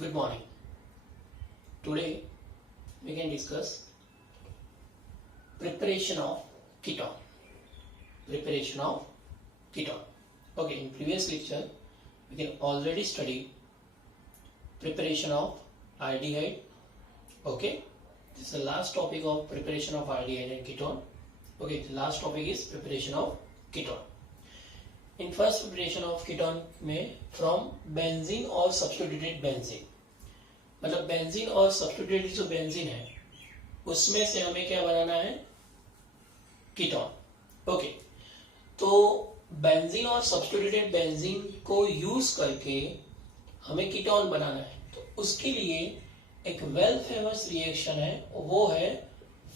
Good morning. Today we can discuss preparation of ketone. Preparation of ketone. Okay, in previous lecture we can already study preparation of aldehyde. Okay, this is the last topic of preparation of aldehyde and ketone. Okay, the last topic is preparation of ketone. In first preparation of ketone में from benzene और substituted benzene, मतलब benzene और substituted जो benzene है उसमें से हमें क्या बनाना है, कीटोन. ओके, तो बेंजीन और सब्स्टिट्यूटेड बेंजीन को यूज करके हमें कीटोन बनाना है. तो उसके लिए एक वेल फेमस रिएक्शन है, वो है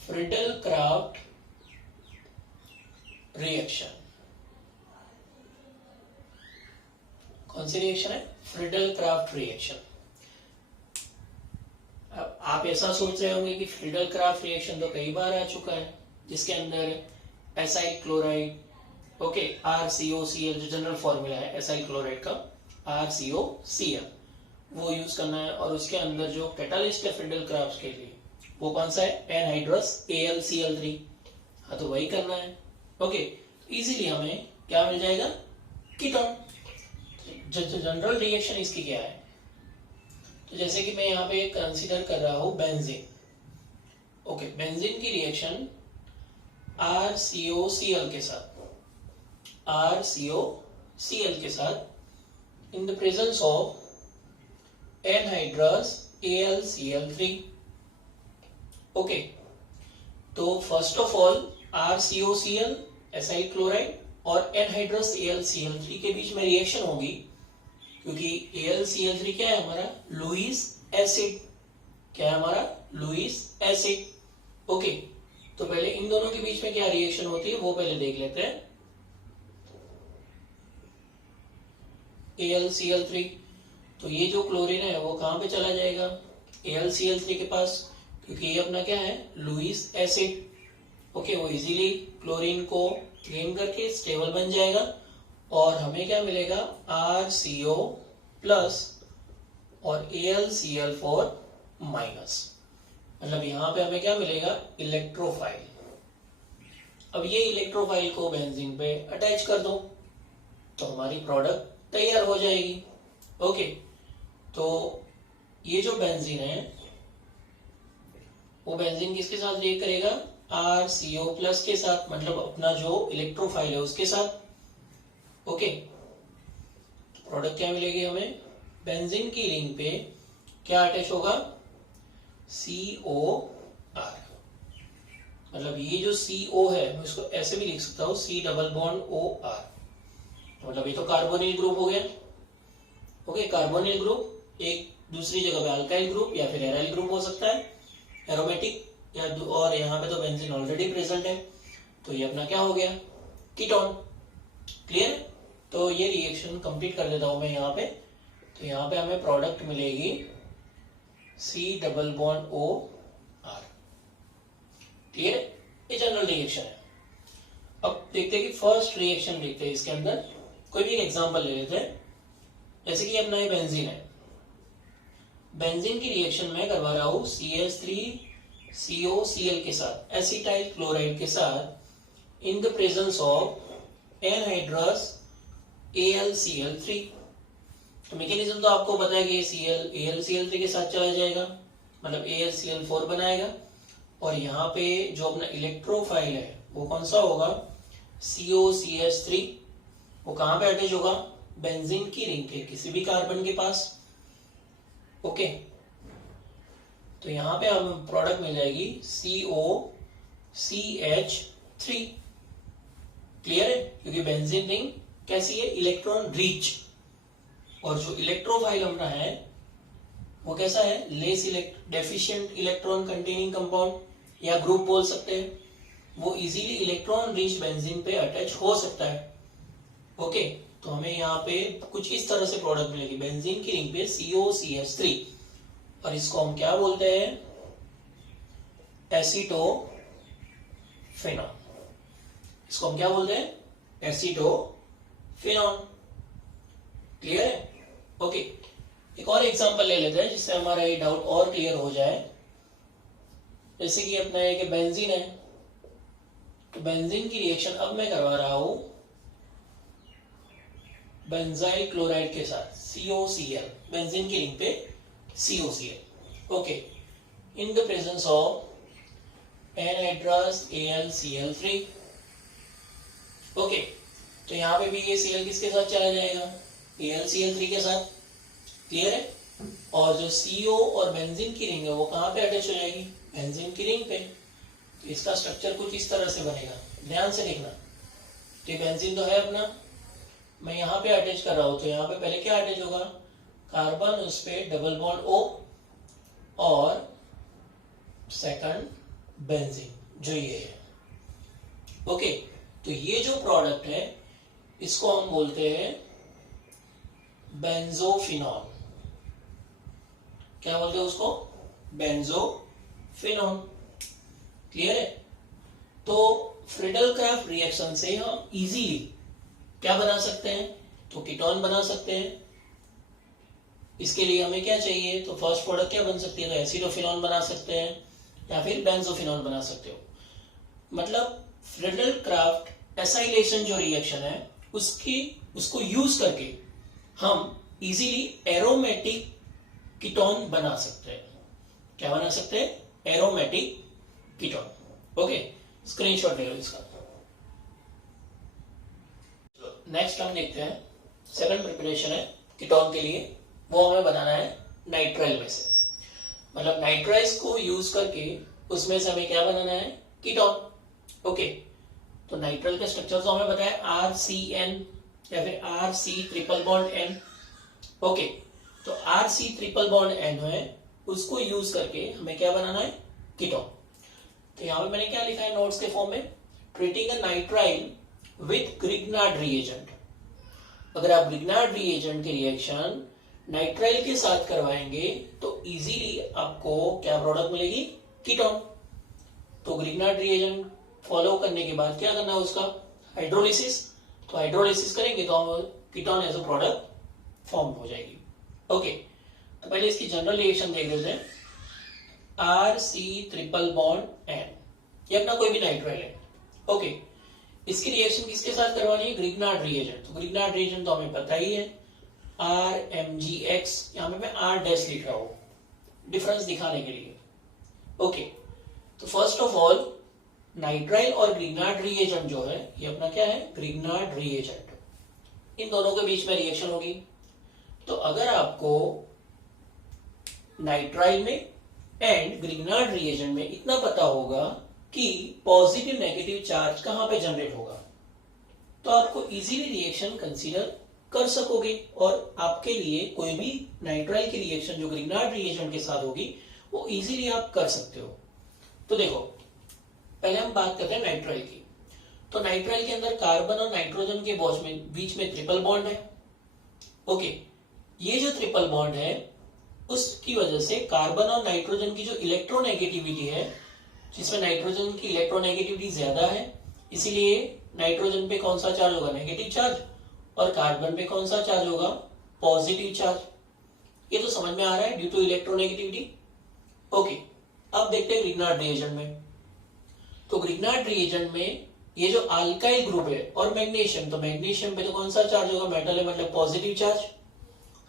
फ्रीडल क्राफ्ट रिएक्शन. कौन सी रिएक्शन है? Friedel craft reaction. अब आप ऐसा सोच रहे होंगे कि फ्रीडल क्राफ्ट रिएक्शन तो कई बार आ चुका है, जिसके अंदर एसाइल क्लोराइड, ओके, RCOCl जो जनरल फॉर्मूला है एसाइल क्लोराइड का, RCOCl वो यूज करना है. और उसके अंदर जो कैटालिस्ट है फ्रीडल क्राफ्ट के लिए वो कौन सा है? Anhydrous AlCl3. हाँ, तो वही करना है. ओके, इजीली हमें क्या मिल जाएगा? कीटोन. जनरल रिएक्शन इसकी क्या है? तो जैसे कि मैं यहाँ पे कंसीडर कर रहा हूं बेंजीन. ओके, बेंजीन की रिएक्शन RCOCl के साथ, RCOCl के साथ in the presence of anhydrous AlCl3. Okay, तो first of all RCOCl acyl chloride और एनहाइड्रस AlCl3 के बीच में रिएक्शन होगी, क्योंकि AlCl3 क्या है हमारा? Lewis acid. क्या है हमारा? Lewis acid. ओके, तो पहले इन दोनों के बीच में क्या रिएक्शन होती है वो पहले देख लेते हैं. AlCl3, तो ये जो क्लोरीन है वो कहां पे चला जाएगा? AlCl3 के पास, क्योंकि ये अपना क्या है? Lewis acid. ओके, वो इजीली क्लोरीन को गेन करके स्टेबल बन जाएगा और हमें क्या मिलेगा? RCO प्लस और AlCl4 माइनस. मतलब यहां पे हमें क्या मिलेगा? इलेक्ट्रोफाइल. अब ये इलेक्ट्रोफाइल को बेंजीन पे अटैच कर दो तो हमारी प्रोडक्ट तैयार हो जाएगी. ओके, तो ये जो बेंजीन है वो बेंजीन किसके साथ रिएक्ट करेगा? RCO प्लस के साथ, मतलब अपना जो इलेक्ट्रोफाइल है उसके साथ. ओके, प्रोडक्ट क्या मिलेगी हमें? बेंजीन की रिंग पे क्या अटैच होगा? COR. मतलब ये जो CO है मैं इसको ऐसे भी लिख सकता हूं, C डबल बॉन्ड OR. मतलब ये तो कार्बोनिल ग्रुप हो गया. ओके, कार्बोनिल ग्रुप एक दूसरी जगह पे अल्काइल ग्रुप या फिर एराइल ग्रुप हो सकता है, एरोमेटिक या, और यहाँ पे तो बेंजीन ऑलरेडी प्रेजेंट है, तो ये अपना क्या हो गया? कीटोन. क्लियर? तो ये रिएक्शन कंप्लीट कर देता हूं मैं यहाँ पे. तो यहाँ पे हमें प्रोडक्ट मिलेगी C double bond OR. Clear? ये जनरल रिएक्शन है. अब देखते हैं कि फर्स्ट रिएक्शन देखते हैं. इसके अंदर कोई भी एक एग्जांपल ले लेते हैं. जैसे कि अपना ये बेंजीन है. बेंजीन की रिएक्शन में करवा रहा हूं CH3COCl के साथ, एसिटाइल क्लोराइड के साथ in the presence of anhydrous AlCl3. तो मैकेनिज्म तो आपको पता है कि AlCl3 के साथ चला जाएगा, मतलब AlCl4 बनाएगा. और यहाँ पे जो अपना इलेक्ट्रोफाइल है वो कौन सा होगा? COCH3. वो कहां पे अटैच होगा? बेंजीन की रिंग के किसी भी कार्बन के पास. ओके, तो यहाँ पे हमें प्रोडक्ट मिल जाएगी COCH3. क्लियर है? क्योंकि बेंजीन रिंग कैसी है? Electron rich. और जो इलेक्ट्रोफाइल अपना है वो कैसा है? Less deficient electron containing compound या ग्रुप बोल सकते हैं. वो इजीली इलेक्ट्रॉन रिच बेंजीन पे अटैच हो सकता है. ओके, तो हमें यहाँ पे कुछ इस तरह से प्रोडक्ट मिलेगी बेंजीन की रिंग पे COCH3. और इसको हम क्या बोलते हैं? एसीटोफेनॉन. इसको हम क्या बोलते हैं? एसीटोफेनॉन. क्लियर है? ओके, एक और एग्जांपल ले लेते हैं जिससे हमारा ये डाउट और क्लियर हो जाए। जैसे कि अपना है कि बेंजीन है, तो बेंजीन की रिएक्शन अब मैं करवा रहा हूं बेंजाइल क्लोराइड के साथ, COCl, बेंजीन की रिंग पे COCl। Okay, in the presence of anhydrous AlCl3। Okay, तो यहां पे भी ये Cl किसके साथ चला जाएगा, AlCl3 के साथ। क्लियर है? और जो CO और बेंजीन की रिंग है वो कहां पे अटैच हो जाएगी, बेंजीन की रिंग पे। तो इसका स्ट्रक्चर कुछ इस तरह से बनेगा, ध्यान से देखना। तो बेंजीन तो है अपना, मैं यहाँ पे अटैच कर रहा हूं, तो यहाँ पे पहले क्या अटैच होगा, कार्बन, उस पे डबल बॉन्ड O और सेकंड बेंजीन, जो ये है। ओके, तो ये जो प्रोडक्ट है इसको हम बोलते हैं बेंजोफिनॉल। क्या बोलते हैं उसको, बेंजोफिनॉल। क्लियर है? तो फ्रीडल क्राफ्ट रिएक्शन से हम इजीली क्या बना सकते हैं, तो कीटोन बना सकते हैं। इसके लिए हमें क्या चाहिए, तो फर्स्ट प्रोडक्ट क्या बन सकती है, तो एसिडोफिनॉल बना सकते हैं या फिर बेंजोफिनॉल बना सकते हो। मतलब फ्रीडल क्राफ्ट एसाइलेशन जो रिएक्शन है उसको यूज करके हम इजीली एरोमेटिक कीटोन बना सकते हैं। क्या बना सकते हैं, एरोमेटिक कीटोन। ओके, स्क्रीनशॉट ले लो इसका। नेक्स्ट हम देखते हैं, सेकंड प्रिपरेशन है कीटोन के लिए, वो हमें बनाना है नाइट्राइल में से। मतलब नाइट्राइल्स को यूज करके उसमें से हमें क्या बनाना है, कीटोन। ओके, तो नाइट्राइल का स्ट्रक्चर तो हमें बताया RCN या फिर RC triple bond N। Okay, तो RC ट्रिपल बॉन्ड N है, उसको यूज करके हमें क्या बनाना है, कीटोन। तो यहां पे मैंने क्या लिखा है नोट्स के फॉर्म में, treating a nitrile with Grignard reagent. अगर आप ग्रिग्नार्ड रिएजेंट की रिएक्शन नाइट्राइल के साथ करवाएंगे तो इजीली आपको क्या प्रोडक्ट मिलेगी, कीटोन। तो ग्रिग्नार्ड रिएजेंट फॉलो करने के बाद क्या करना है उसका, हाइड्रोलिसिस। तो हाइड्रोलिसिस करेंगे तो हम ketone as a product form हो जाएगी। ओके, तो पहले इसकी जनरल रिएक्शन देख लेते हैं। RC ट्रिपल बॉन्ड N, ये अपना कोई भी नाइट्राइल है। ओके, इसकी रिएक्शन किसके साथ करवानी है, ग्रिग्नार्ड रिएजेंट। तो ग्रिग्नार्ड रिएजेंट तो हमें पता ही है, RMgX, यहां पे मैं R डैश लिख रहा हूं डिफरेंस दिखाने के लिए। ओके, तो फर्स्ट ऑफ ऑल नाइट्राइल और ग्रिग्नार्ड रिएजेंट जो है ये अपना क्या है, ग्रिग्नार्ड रिएजेंट। इन दोनों के बीच में रिएक्शन होगी। तो अगर आपको नाइट्राइल में एंड ग्रिग्नार्ड रिएजेंट में इतना पता होगा कि पॉजिटिव नेगेटिव चार्ज कहां पे जनरेट होगा, तो आपको इजीली रिएक्शन कंसीडर कर सकोगे और आपके लिए कोई भी नाइट्राइल की रिएक्शन जो ग्रिग्नार्ड रिएजेंट के साथ होगी वो इजीली आप कर सकते हो। तो देखो, पहले हम बात करते हैं नाइट्राइल की। तो नाइट्राइल के अंदर कार्बन और नाइट्रोजन के बीच में ट्रिपल बॉन्ड है। ओके, ये जो ट्रिपल बॉन्ड है उसकी वजह से कार्बन और नाइट्रोजन की जो इलेक्ट्रोनेगेटिविटी है, जिसमें नाइट्रोजन की इलेक्ट्रोनेगेटिविटी ज्यादा है, इसीलिए नाइट्रोजन पे कौन सा चार्ज होगा, नेगेटिव चार्ज, और कार्बन पे कौन सा चार्ज होगा, पॉजिटिव चार्ज। ये तो समझ में आ रहा है, ड्यू टू इलेक्ट्रोनेगेटिविटी। ओके, अब देखते हैं ग्रिग्नार्ड रिएजेंट में। तो ग्रिग्नार्ड रिएजेंट में ये जो अल्काइल ग्रुप है और मैग्नीशियम, तो मैग्नीशियम पे तो कौन सा चार्ज होगा, मेटल है मतलब पॉजिटिव चार्ज।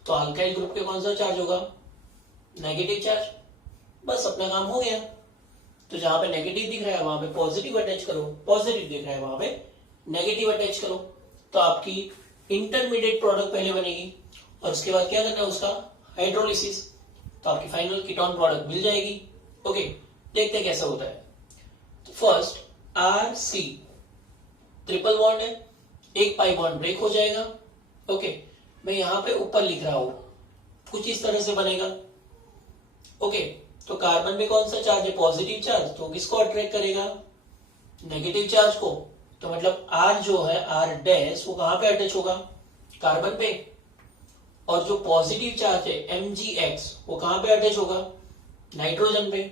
तो अल्काइल ग्रुप पे कौन सा चार्ज होगा, नेगेटिव चार्ज। बस अपना काम हो गया। तो जहां पे नेगेटिव दिख रहा है वहां पे पॉजिटिव अटैच करो, पॉजिटिव दिख रहा है वहां पे नेगेटिव अटैच करो, तो आपकी इंटरमीडिएट प्रोडक्ट पहले बनेगी और उसके बाद क्या करना है उसका हाइड्रोलिसिस, तो आपकी फाइनल कीटोन प्रोडक्ट मिल जाएगी। ओके, देखते हैं कैसा होता है। तो फर्स्ट RC ट्रिपल बॉन्ड है, एक पाई बॉन्ड ब्रेक हो जाएगा। ओके, मैं यहां पे ऊपर लिख रहा हूं, कुछ इस तरह से बनेगा। ओके, तो कार्बन में कौन सा चार्ज है, पॉजिटिव चार्ज, तो किसको अट्रैक्ट करेगा, नेगेटिव चार्ज को। तो मतलब R जो है, R डैश, वो कहां पे अटैच होगा, कार्बन पे। और जो पॉजिटिव चार्ज है MgX, वो कहां पे अटैच होगा, नाइट्रोजन पे।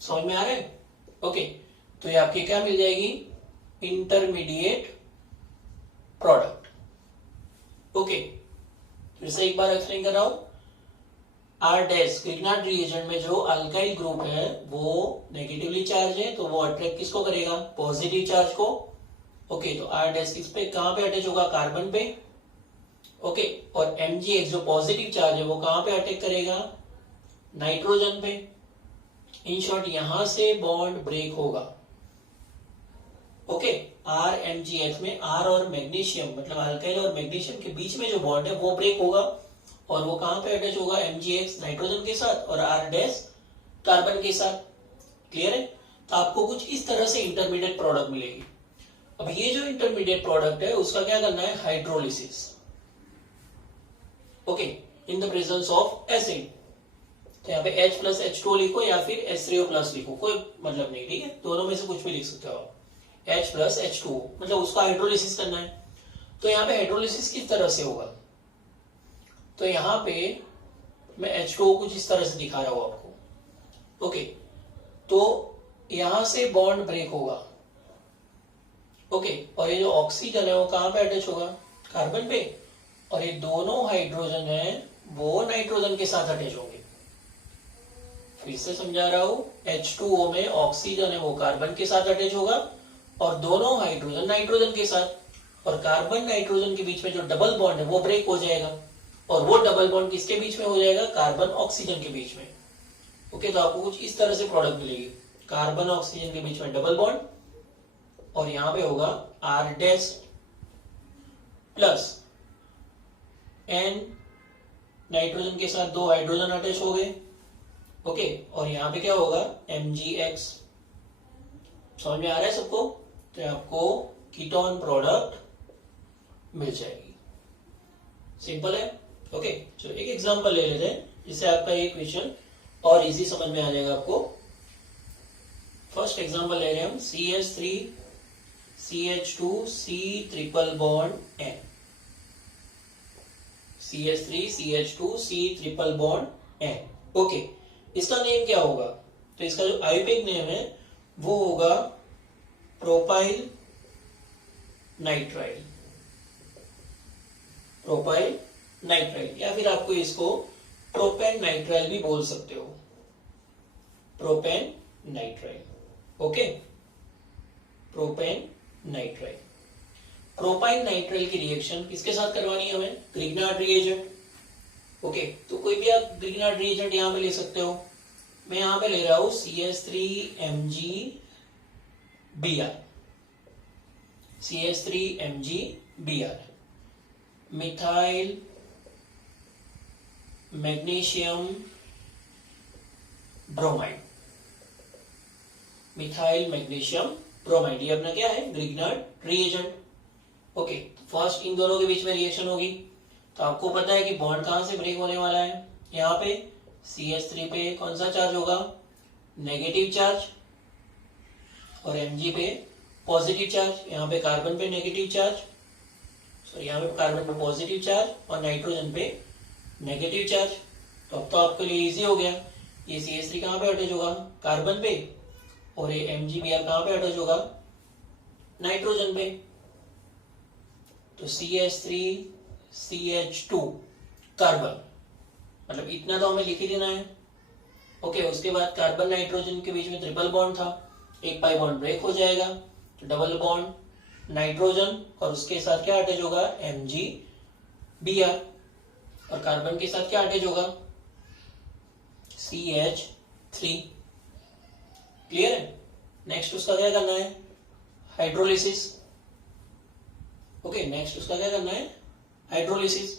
समझ में आ रहा है? ओके, तो ये आपकी क्या मिल जाएगी, इंटरमीडिएट प्रोडक्ट। ओके, फिर से एक बार एक्सप्लेन कर रहा हूं। आर डैश ग्रिग्नार्ड रिएजेंट में जो अल्काइल ग्रुप है वो नेगेटिवली चार्ज है, तो वो अट्रैक्ट किसको करेगा? पॉजिटिव चार्ज को। ओके, तो आर डैश किस पे कहां पे अटैच होगा? कार्बन पे। ओके, और MgX जो पॉजिटिव चार्ज है वो कहां पे अटैक करेगा? नाइट्रोजन पे। इन शॉर्ट यहां से बॉन्ड ब्रेक होगा। ओके, RMgX में R और मैग्नीशियम मतलब अल्काइल और मैग्नीशियम के बीच में जो बॉन्ड है वो ब्रेक होगा, और वो कहां पे अटैच होगा? MgX नाइट्रोजन के साथ और R डैश कार्बन के साथ। क्लियर है? तो आपको कुछ इस तरह से इंटरमीडिएट प्रोडक्ट मिलेगी। अब ये जो इंटरमीडिएट प्रोडक्ट है उसका क्या करना है? Hydrolysis. Okay, in the presence of acid. तो यहाँ पे H प्लस H2 लिखो या फिर H3O प्लस लिखो, कोई मतलब नहीं, ठीक है? दोनों में से कुछ भी लिख सकते हो आप। H प्लस H2O मतलब उसका हाइड्रोलिसिस करना है। तो यहाँ पे हाइड्रोलिसिस किस तरह से होगा? तो यहाँ पे मैं H2O कुछ इस तरह से दिखा रहा हूं आपको। ओके, तो यहां से बॉन्ड ब्रेक होगा। ओके, और ये जो ऑक्सीजन है वो कहां पे अटैच होगा? कार्बन पे। और ये दोनों हाइड्रोजन है वो नाइट्रोजन के साथ अटैच होंगे। फिर से समझा रहा हूं, H2O में ऑक्सीजन है वो कार्बन के साथ अटैच होगा और दोनों हाइड्रोजन नाइट्रोजन के साथ। और कार्बन नाइट्रोजन के बीच में जो डबल बॉन्ड है वो ब्रेक हो जाएगा, और वो डबल बॉन्ड किसके बीच में हो जाएगा? कार्बन ऑक्सीजन के बीच में। ओके, तो आपको कुछ इस तरह से प्रोडक्ट मिलेगी। कार्बन ऑक्सीजन के बीच में डबल बॉन्ड, और यहां पे होगा R dash plus N, nitrogen के साथ दो हाइड्रोजन अटैच हो गए। ओके, और यहां पे क्या होगा? MgX। समझ में आ रहा है सबको? तो आपको कीटोन प्रोडक्ट मिल जाएगी। सिंपल है। ओके, चलो एक एग्जांपल ले लेते हैं जिससे आपका ये क्वेश्चन और इजी समझ में आ जाएगा आपको। फर्स्ट एग्जांपल ले रहे हैं हम CH3 CH2 C triple bond N। CH3 CH2 C triple bond N। Okay, इसका नेम क्या होगा? तो इसका जो आयुर्वेदिक नेम है वो होगा प्रोपाइल नाइट्राइल। प्रोपाइल नाइट्राइल, या फिर आपको इसको प्रोपेन नाइट्राइल भी बोल सकते हो। Propane nitrile. Okay, propane nitrile. Propyl nitrile की रिएक्शन किसके साथ करवानी है हमें? Grignard reagent. ओके, तो कोई भी आप ग्रिग्नार्ड रिएजेंट यहां पे ले सकते हो। मैं यहां पे ले रहा हूं CH3MgBr। CH3MgBr methyl magnesium bromide. Methyl magnesium bromide, ये अपना क्या है? Grignard reagent. Okay, first in दोनों के बीच में रिएक्शन होगी, तो आपको पता है कि बॉन्ड कहां से ब्रेक होने वाला है? यहाँ पे CH3 पे कौन सा चार्ज होगा? नेगेटिव चार्ज, और Mg पे पॉजिटिव चार्ज। यहाँ पे कार्बन पे नेगेटिव चार्ज, सॉरी यहाँ पे कार्बन पे पॉजिटिव चार्ज और नाइट्रोजन पे नेगेटिव चार्ज। तो अब तो आपके लिए इजी हो गया। ये CH3 कहां पे अटैच होगा? कार्बन पे, और ये MgBr कहां पे अटैच होगा? नाइट्रोजन पे। तो CH3 CH2 कार्बन, मतलब इतना तो हमें लिख ही देना है। ओके, उसके बाद कार्बन नाइट्रोजन के बीच में ट्रिपल बॉन्ड था, एक पाई बॉन्ड ब्रेक हो जाएगा, तो डबल बॉन्ड नाइट्रोजन, और उसके साथ क्या अटैच होगा? MgBr। और कार्बन के साथ क्या अटैच होगा? CH3। क्लियर है? नेक्स्ट उसका क्या करना है? हाइड्रोलिसिस। ओके, नेक्स्ट उसका क्या करना है? हाइड्रोलिसिस।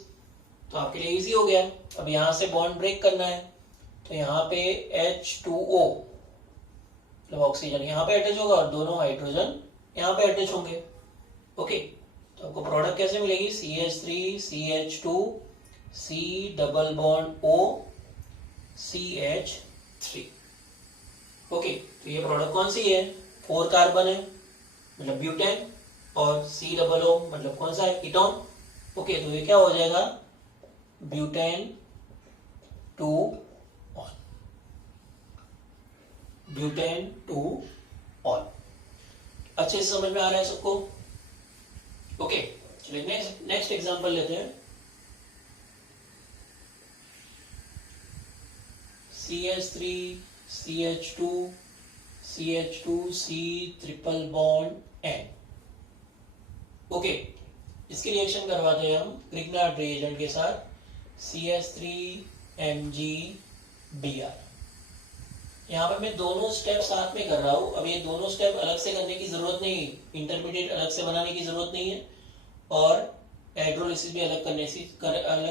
तो आपके लिए इजी हो गया। अब यहां से बॉन्ड ब्रेक करना है, तो यहाँ पे H2O मतलब ऑक्सीजन यहाँ पे अटैच होगा और दोनों हाइड्रोजन यहाँ पे अटैच होंगे। ओके, तो आपको प्रोडक्ट कैसे मिलेगी? CH3 CH2 C double bond O CH3। Okay, तो ये प्रोडक्ट कौन सी है? 4 कार्बन है मतलब ब्यूटेन, और C डबल O मतलब कौन सा है? कीटोन। ओके, तो ये क्या हो जाएगा? Butane 2 on. Butane 2 on. अच्छे से समझ में आ रहा है सबको? ओके, चलिए नेक्स्ट एग्जांपल लेते हैं। CH3 CH2 CH2 C triple bond N। Okay, इसकी रिएक्शन करवाते हैं हम ग्रिग्नार्ड रिएजेंट के साथ CH3 MgBr। यहाँ पे मैं दोनों स्टेप साथ में कर रहा हूँ। अब ये दोनों स्टेप अलग से करने की जरूरत नहीं है, इंटरमीडिएट अलग से बनाने की जरूरत नहीं है और हाइड्रोलिसिस भी अलग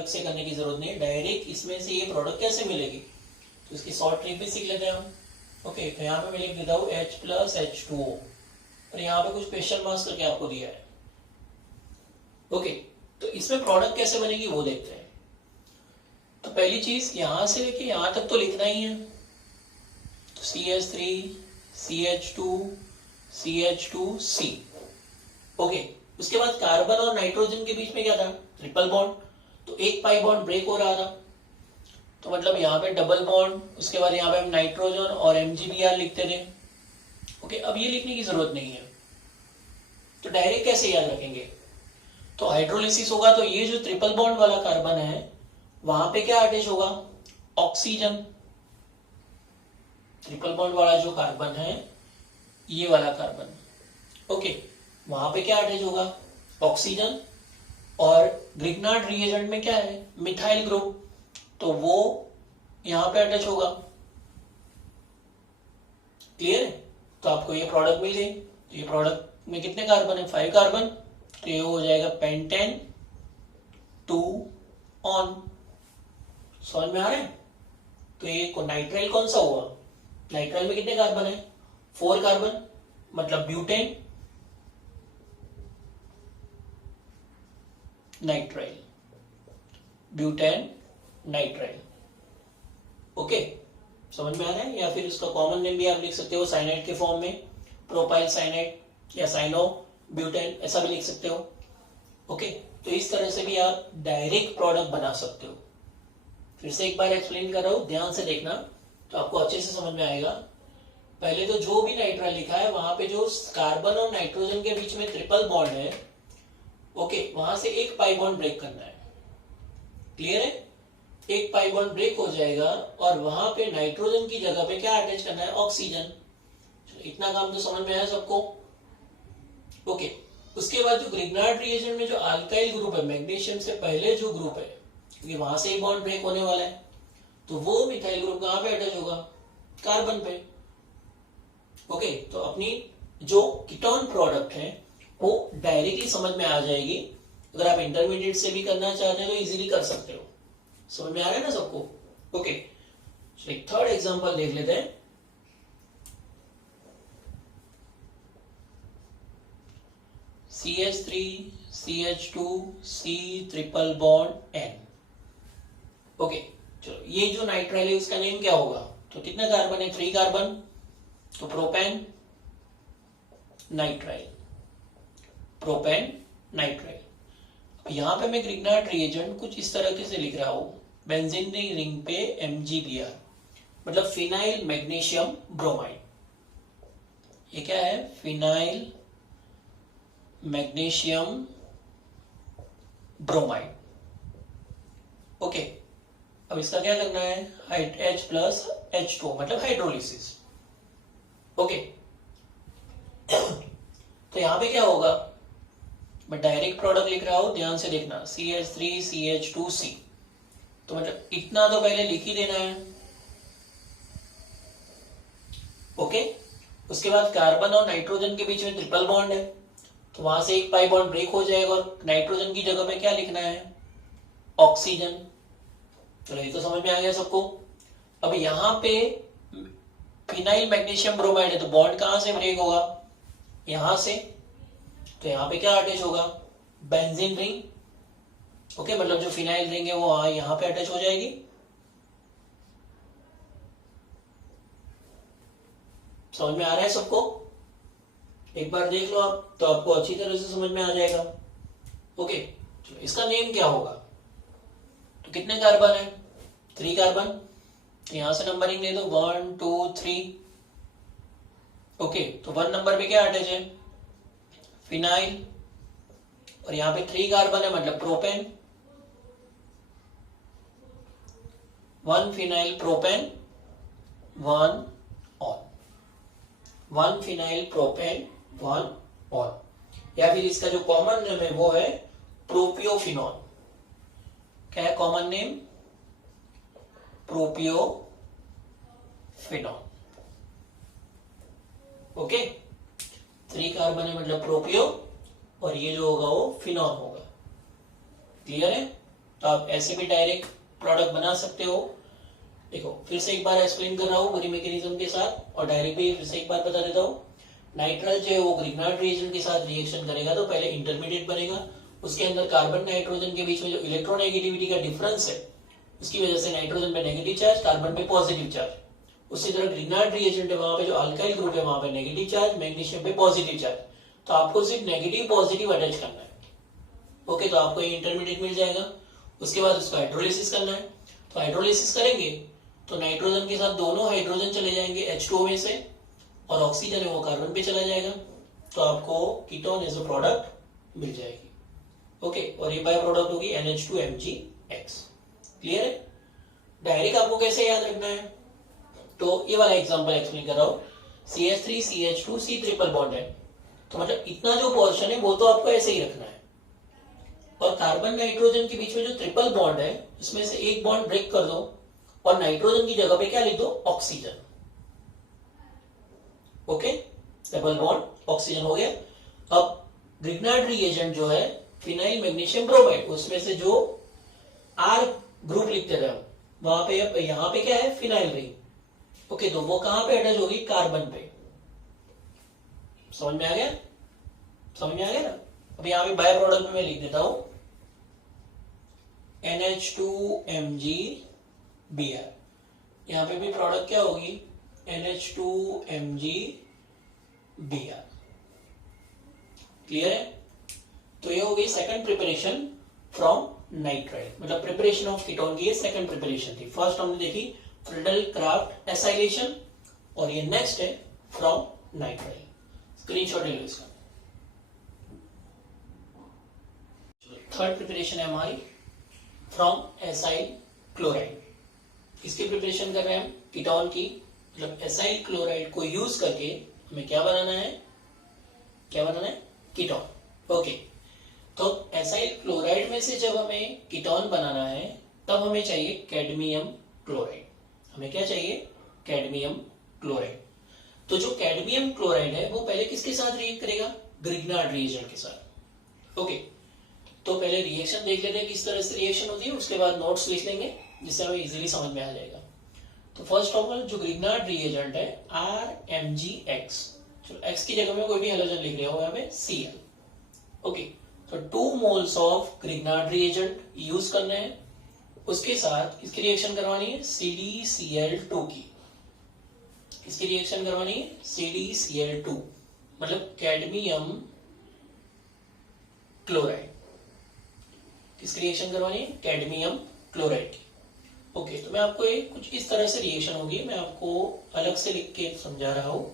से करने की जरूरत नहीं है। डायरेक्ट इसमें से ये प्रोडक्ट कैसे मिलेगी, तो इसकी शॉर्ट ट्रिक भी सीख लेते हैं हम। ओके, तो यहाँ पे मैं लिख देता हूँ H+H2O और यहाँ पे कुछ क्वेश्चन मार्क्स करके आपको दिया है। ओके, तो इसमें प्रोडक्ट कैसे बनेगी वो देखते हैं। तो पहली चीज यहां से लेके यहां तक तो लिखना ही है, तो CH3 CH2 CH2C। ओके, उसके बाद कार्बन और नाइट्रोजन के बीच में क्या था, ट्रिपल बॉन्ड, तो एक पाई बॉन्ड ब्रेक हो रहा था, तो मतलब यहाँ पे डबल बॉन्ड, उसके बाद यहाँ पे हम नाइट्रोजन और MgBr लिखते थे। ओके, अब ये लिखने की जरूरत नहीं है, तो डायरेक्ट कैसे याद रखेंगे, तो हाइड्रोलिसिस होगा तो ये जो ट्रिपल बॉन्ड वाला कार्बन है वहां पे क्या अटैच होगा, ऑक्सीजन। ट्रिपल बॉन्ड वाला जो कार्बन है ये वाला कार्बन, ओके, वहां पे क्या अटैच होगा, ऑक्सीजन। और ग्रिग्नार्ड रिएजेंट में क्या है, मिथाइल ग्रुप, तो वो यहां पे अटैच होगा। क्लियर है, तो आपको ये प्रोडक्ट मिल गई। ये प्रोडक्ट में कितने कार्बन है, 5 कार्बन, तो ये हो जाएगा पेंटेन 2 ऑन। समझ में आ रहा है, तो ये नाइट्राइल कौन सा हुआ, नाइट्राइल में कितने कार्बन है, 4 कार्बन, मतलब butane nitrile, butane nitrile. Okay, समझ में आ रहा है, या फिर इसका कॉमन नेम भी आप लिख सकते हो साइनाइड के फॉर्म में, प्रोपाइल साइनाइड या साइनो ब्यूटेन, ऐसा भी लिख सकते हो। ओके, तो इस तरह से भी आप डायरेक्ट प्रोडक्ट बना सकते हो। फिर से एक बार एक्सप्लेन कर रहा हूं, ध्यान से देखना तो आपको अच्छे से समझ में आएगा। पहले तो जो भी नाइट्राइल लिखा है वहां पे जो कार्बन और नाइट्रोजन के बीच में ट्रिपल बॉन्ड है, ओके, वहां से एक पाई बॉन्ड ब्रेक करना है। क्लियर है, एक पाई बॉन्ड ब्रेक हो जाएगा और वहां पे नाइट्रोजन की जगह पे क्या अटैच करना है, ऑक्सीजन। इतना काम तो समझ में आया सबको। ओके, उसके बाद जो ग्रिग्नार्ड रिएजेंट में जो अल्काइल ग्रुप है, मैग्नीशियम से पहले जो ग्रुप है, क्योंकि वहां से एक बॉन्ड ब्रेक होने वाला है, तो वो मिथाइल ग्रुप कहां पे अटैच होगा, कार्बन पे। ओके, तो अपनी जो कीटोन प्रोडक्ट है वो डायरेक्टली समझ में आ जाएगी। अगर आप इंटरमीडिएट से भी करना चाहते हैं तो इजीली कर सकते हो। समझ में आ रहा है ना सबको। ओके, एक थर्ड एग्जांपल देख लेते हैं। CH3 CH2 C triple bond N। Okay, चलो ये जो नाइट्राइल है उसका नेम क्या होगा, तो कितने कार्बन है, 3 कार्बन, तो प्रोपेन नाइट्राइल, प्रोपेन नाइट्राइल। यहां पे मैं ग्रिग्नार्ड रिएजेंट कुछ इस तरह से लिख रहा हूं, बेंजीन रिंग पे MgBr, मतलब फिनाइल मैग्नीशियम ब्रोमाइड। ये क्या है, फिनाइल मैग्नीशियम ब्रोमाइड। ओके, अब इसका क्या करना है, H+H2 मतलब हाइड्रोलिसिस। ओके, तो यहां पे क्या होगा, मैं डायरेक्ट प्रोडक्ट लिख रहा हूं, ध्यान से देखना, CH3 CH2C, तो मतलब इतना तो पहले लिख ही देना है। ओके, उसके बाद कार्बन और नाइट्रोजन के बीच में ट्रिपल बॉन्ड है, तो वहां से एक पाई बॉन्ड ब्रेक हो जाएगा और नाइट्रोजन की जगह पे क्या लिखना है, ऑक्सीजन। चलो ये तो समझ में आ गया सबको। अब यहां पे फिनाइल मैग्नीशियम ब्रोमाइड है, तो बॉन्ड कहां से ब्रेक होगा, यहां से, तो यहां पे क्या अटैच होगा, बेंजीन रिंग। ओके, मतलब जो फिनाइल रिंग है वो यहां पे अटैच हो जाएगी। समझ में आ रहा है सबको, एक बार देख लो आप तो आपको अच्छी तरह से समझ में आ जाएगा। ओके, चलो इसका नेम क्या होगा, तो कितने कार्बन है, 3 कार्बन, यहां से नंबरिंग ले दो 1 2 3। ओके, तो 1 नंबर पे क्या अटैच है, फिनाइल, और यहां पे 3 कार्बन है मतलब propane, 1 phenyl propane 1 on, 1 phenyl propane 1 on, या फिर इसका जो कॉमन नेम है वो है प्रोपियोफिनॉल। क्या है कॉमन नेम? प्रोपियोफिनॉल। ओके, 3 कार्बन है मतलब प्रोपियो, और ये जो होगा वो फिनॉल होगा। क्लियर है? तो आप ऐसे भी डायरेक्ट प्रोडक्ट बना सकते हो। देखो फिर से एक बार एक्सप्लेन कर रहा हूँ बड़ी मैकेनिज्म के साथ, और डायरेक्ट भी फिर से एक बार बता देता हूँ। नाइट्रल जो है वो ग्रिग्नार्ड रिएजेंट के साथ रिएक्शन करेगा तो पहले इंटरमीडिएट बनेगा, उसके अंदर कार्बन नाइट्रोजन के बीच में जो इलेक्ट्रोनेगेटिविटी का डिफरेंस है उसकी वजह से नाइट्रोजन पे नेगेटिव चार्ज, कार्बन पे पॉजिटिव चार्ज। उसी तरह ग्रिग्नार्ड रिएजेंट है, वहां पे जो अल्काइल ग्रुप है वहां पे नेगेटिव चार्ज, मैग्नीशियम पे पॉजिटिव चार्ज। तो आपको सिर्फ नेगेटिव पॉजिटिव अटैच करना है। ओके, तो आपको ये इंटरमीडिएट मिल जाएगा। उसके बाद उसको हाइड्रोलिसिस करना है। तो हाइड्रोलिसिस करेंगे तो नाइट्रोजन के साथ दोनों हाइड्रोजन चले जाएंगे H2O में से, और ऑक्सीजन है वो कार्बन पे चला जाएगा, तो आपको कीटोन एज अ प्रोडक्ट मिल जाएगी। ओके, और ये बाय प्रोडक्ट होगी NH2MgX। क्लियर है? डायरेक्ट आपको कैसे याद रखना है, तो ये वाला एग्जांपल एक्सप्लेन कर रहा हूं। CH3CH2C ट्रिपल बॉन्ड है, तो मतलब इतना जो पोर्शन है वो तो आपको ऐसे ही रखना है, और कार्बन नाइट्रोजन के बीच में जो ट्रिपल बॉन्ड है इसमें से एक बॉन्ड ब्रेक कर दो और नाइट्रोजन की जगह पे क्या लिख दो? Oxygen. Okay, double bond oxygen हो गया। अब ग्रिग्नार्ड रिएजेंट जो है फिनाइल मैग्नीशियम ब्रोमाइड, उसमें से जो आर ग्रुप लिखते रहे हम, वहां पे यहां पे क्या है? Phenyl ring. ओके, तो वो कहां पे अटैच होगी? कार्बन पे। समझ में आ गया? समझ में आ गया ना? अब यहां पे बाय प्रोडक्ट में मैं लिख देता हूं NH2MgBr। यहां पे भी प्रोडक्ट क्या होगी? NH2MgBr। क्लियर है? तो ये हो गई सेकंड प्रिपरेशन फ्रॉम नाइट्राइल, मतलब प्रिपरेशन ऑफ कीटोन की ये सेकंड प्रिपरेशन थी। फर्स्ट हमने देखी फ्रीडल क्राफ्ट एसाइलेशन, और ये नेक्स्ट है फ्रॉम नाइट्राइल। स्क्रीनशॉट ले लो इसका। थर्ड प्रिपरेशन है हमारी फ्रॉम एसाइल क्लोराइड। किसकी प्रिपरेशन कर रहे हैं हम? कीटोन की, मतलब एसाइल क्लोराइड को यूज करके हमें क्या बनाना है? क्या बनाना है? कीटोन। ओके, तो एसाइल क्लोराइड में से जब हमें कीटोन बनाना है तब हमें चाहिए कैडमियम क्लोराइड। हमें क्या चाहिए? Cadmium chloride. तो जो कैडमियम क्लोराइड है वो पहले किसके साथ रिएक्ट करेगा? ग्रिग्नार्ड रिएजेंट के साथ। ओके, तो पहले रिएक्शन देख लेते हैं किस तरह से रिएक्शन होती है, उसके बाद नोट्स लिख लेंगे जिससे हमें इजीली समझ में आ जाएगा। तो फर्स्ट ऑफ ऑल जो ग्रिग्नार्ड रिएजेंट है RMgX, चलो X की जगह में कोई भी हेलोजन लिख रहे हो यहाँ पे Cl। ओके, तो 2 moles of Grignard reagent use करना है, उसके साथ इसकी रिएक्शन करवानी है CdCl2 की। इसकी रिएक्शन करवानी है CdCl2, मतलब कैडमियम क्लोराइड। किसकी रिएक्शन करवानी है? कैडमियम क्लोराइड की। ओके, तो मैं आपको एक कुछ इस तरह से रिएक्शन होगी, मैं आपको अलग से लिख के समझा रहा हूं।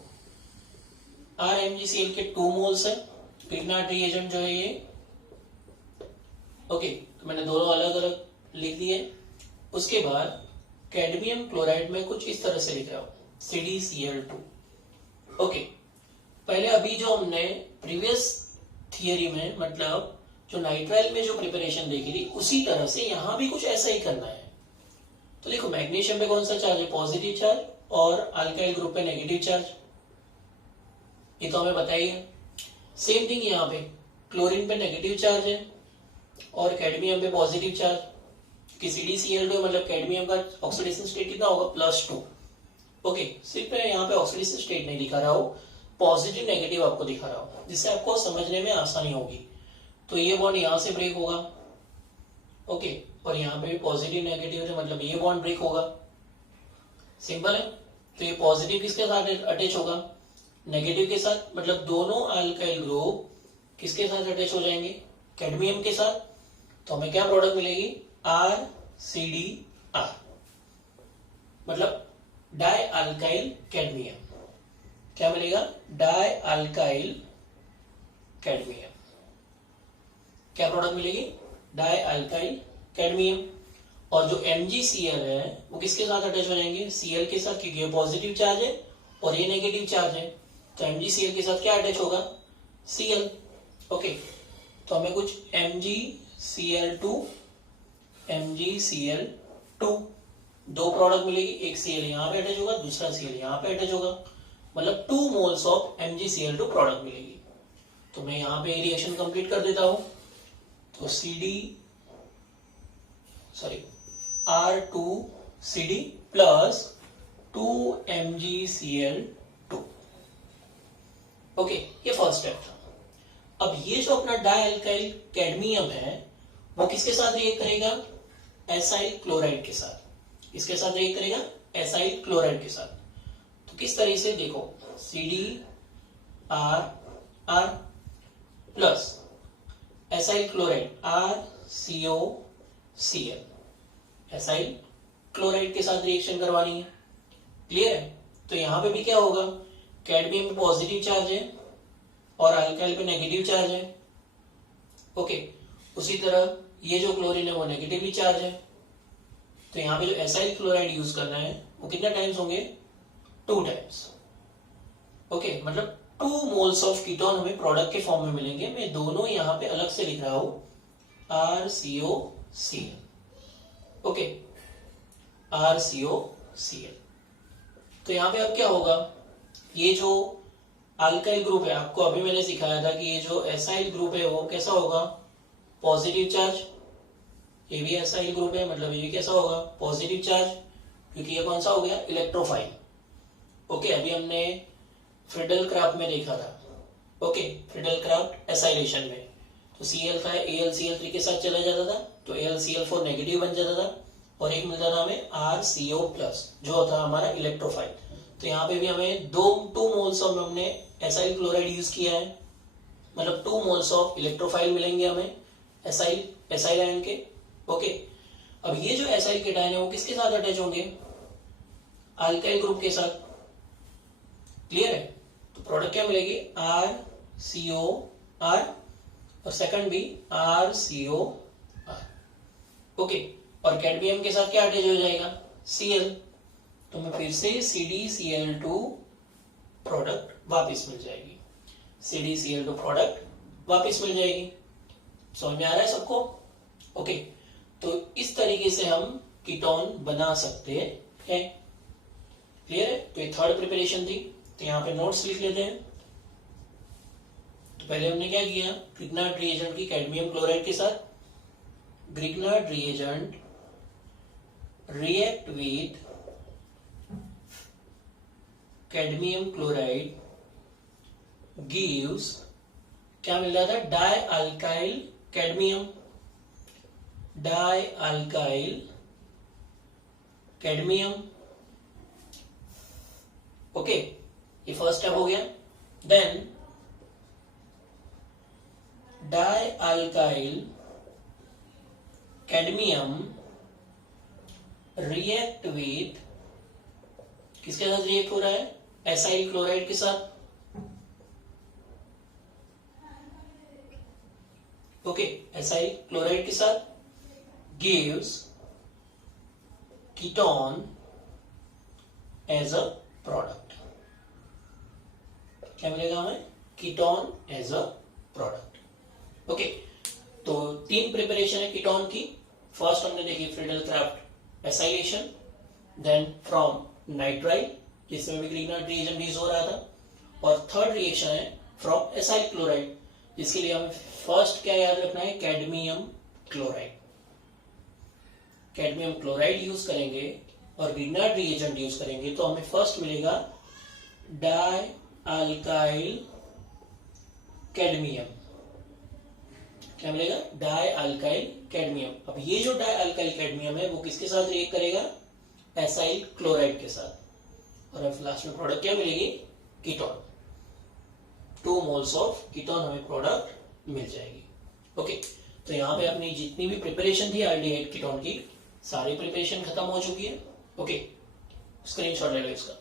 RMgCl के 2 मोल्स है, ग्रिग्नार्ड रिएजेंट जो है ये। ओके, तो मैंने दोनों अलग अलग लिख दिए। उसके बाद कैडमियम क्लोराइड में कुछ इस तरह से लिख रहा हूं CdCl2। ओके, पहले अभी जो हमने प्रीवियस थियरी में, मतलब जो नाइट्राइल में जो प्रिपरेशन देखी थी उसी तरह से यहां भी कुछ ऐसा ही करना है। तो देखो मैग्नीशियम पे कौन सा चार्ज है? पॉजिटिव चार्ज, और अल्काइल ग्रुप पे नेगेटिव चार्ज, ये तो हमें बताइए। सेम थिंग यहाँ पे क्लोरीन पे नेगेटिव चार्ज है और कैडमियम पे पॉजिटिव चार्ज, कि CdCl2 मतलब कैडमियम का ऑक्सीडेशन स्टेट कितना होगा? +2। ओके, सिर्फ मैं यहाँ पे ऑक्सीडेशन स्टेट नहीं दिखा रहा हूँ, पॉजिटिव नेगेटिव आपको दिखा रहा हूँ जिससे आपको समझने में आसानी होगी। तो ये बॉन्ड यहां से ब्रेक होगा। ओके, और यहाँ पे भी पॉजिटिव नेगेटिव है, मतलब ये बॉन्ड ब्रेक होगा। सिंपल है। तो ये पॉजिटिव किसके साथ अटैच होगा? नेगेटिव के साथ, मतलब दोनों अल्काइल ग्रुप किसके साथ अटैच हो जाएंगे? कैडमियम के साथ। तो हमें क्या प्रोडक्ट मिलेगी? RCdR, मतलब डाई अल्काइल कैडमियम। क्या मिलेगा? Die alkyl cadmium. क्या प्रोडक्ट मिलेगी? Die alkyl cadmium. और जो MgCl है वो किसके साथ अटैच हो जाएंगे, Cl के साथ, क्योंकि ये पॉजिटिव चार्ज है और ये नेगेटिव चार्ज है। तो MgCl के साथ क्या अटैच होगा, Cl। ओके, तो हमें कुछ MgCl2 दो प्रोडक्ट मिलेगी, एक Cl यहाँ पे अटैच होगा, दूसरा Cl यहाँ पे अटैच होगा, मतलब 2 मोल्स ऑफ MgCl2 प्रोडक्ट मिलेगी। तो मैं यहाँ पे रिएक्शन कंप्लीट कर देता हूं। तो R2CD प्लस 2MgCl2। ओके, ये फर्स्ट स्टेप था। अब ये जो अपना डाइअल्काइल कैडमियम है वो किसके साथ रिएक्ट करेगा, एसाइल क्लोराइड के साथ। किसके साथ रिएक्ट करेगा, एसाइल क्लोराइड के साथ। तो किस तरह से देखो, CdRr plus acyl chloride RCOCl, acyl chloride के साथ रिएक्शन करवानी है। क्लियर है। तो यहां पे भी क्या होगा, कैडमियम पे पॉजिटिव चार्ज है और अल्काइल पे नेगेटिव चार्ज है। ओके, उसी तरह ये जो क्लोरीन है वो नेगेटिवली चार्ज है। तो यहां पे जो एसाइल क्लोराइड यूज करना है वो कितना टाइम्स होंगे, 2 टाइम्स। ओके, मतलब 2 मोल्स ऑफ कीटोन हमें प्रोडक्ट के फॉर्म में मिलेंगे। मैं दोनों यहां पे अलग से लिख रहा हूं, RCOCl। Okay, RCOCl। तो यहां पे अब क्या होगा, ये जो अल्काइल ग्रुप है, आपको अभी मैंने सिखाया था कि ये जो एसाइल ग्रुप है वो कैसा होगा, पॉजिटिव चार्ज। ये भी एसाइल ग्रुप है, मतलब ये भी कैसा होगा, पॉजिटिव चार्ज, क्योंकि ये कौन सा हो गया, इलेक्ट्रोफाइल। ओके, अभी हमने फ्रिडल क्राफ्ट में देखा था। ओके, फ्रिडल क्राफ्ट एसाइलेशन में तो Cl का AlCl3 के साथ चला जाता था, तो AlCl4 नेगेटिव बन जाता था और एक मिलता था हमें RCO प्लस, जो होता हमारा इलेक्ट्रोफाइल। तो यहाँ पे भी हमें 2 मोल्स ऑफ हमने एसाइल क्लोराइड यूज किया है, मतलब 2 मोल्स ऑफ इलेक्ट्रोफाइल मिलेंगे हमें एसाइल आयन के। ओके, अब ये जो एसाइल केटायन है वो किसके साथ अटैच होंगे, अल्काइल ग्रुप के साथ। क्लियर है। तो प्रोडक्ट क्या मिलेगी, RCOR और सेकंड भी RCOR। ओके, और कैडमियम के साथ क्या अटैच हो जाएगा, Cl। तो मैं फिर से CdCl2 प्रोडक्ट वापस मिल जाएगी, CdCl2 प्रोडक्ट वापस मिल जाएगी। समझ में आ रहा है सबको। ओके, तो इस तरीके से हम कीटोन बना सकते हैं। क्लियर है। तो ये थर्ड प्रिपरेशन थी। तो यहां पे नोट्स लिख लेते हैं। तो पहले हमने क्या किया, ग्रिग्नार्ड रिएजेंट की कैडमियम क्लोराइड के साथ, Grignard reagent react with cadmium chloride gives, क्या मिल रहा था, डाइअल्काइल कैडमियम, डाइअल्काइल कैडमियम। ओके, ये फर्स्ट स्टेप हो गया। देन डाइअल्काइल कैडमियम रिएक्ट विद, किसके साथ रिएक्ट हो रहा है, एसाइल क्लोराइड के साथ। ओके, एसाइल क्लोराइड के साथ, gives ketone as a product. क्या मिलेगा हमें, ketone as a product. Okay, तो 3 प्रिपरेशन है कीटोन की। फर्स्ट हमने देखी Friedel Crafts acylation, then from nitrile जिसमें भी ग्रिग्नार्ड रिएजेंट यूज हो रहा था, और थर्ड रिएक्शन है फ्रॉम एसाइल क्लोराइड, जिसके लिए हमें फर्स्ट क्या याद रखना है, cadmium chloride. Cadmium chloride use करेंगे और ग्रिग्नार्ड रिएजेंट यूज करेंगे तो हमें फर्स्ट मिलेगा डाइअल्काइल कैडमियम। क्या मिलेगा, डाइअल्काइल कैडमियम। अब ये जो डाइअल्काइल कैडमियम है वो किसके साथ रिएक्ट करेगा, एसाइल क्लोराइड के साथ, और अब लास्ट में प्रोडक्ट क्या मिलेगी, कीटोन। 2 मोल्स ऑफ कीटोन हमें प्रोडक्ट मिल जाएगी। ओके, तो यहाँ पे अपनी जितनी भी प्रिपरेशन थी एल्डिहाइड कीटोन की, सारी प्रिपरेशन खत्म हो चुकी है। ओके, स्क्रीनशॉट ले लो इसका।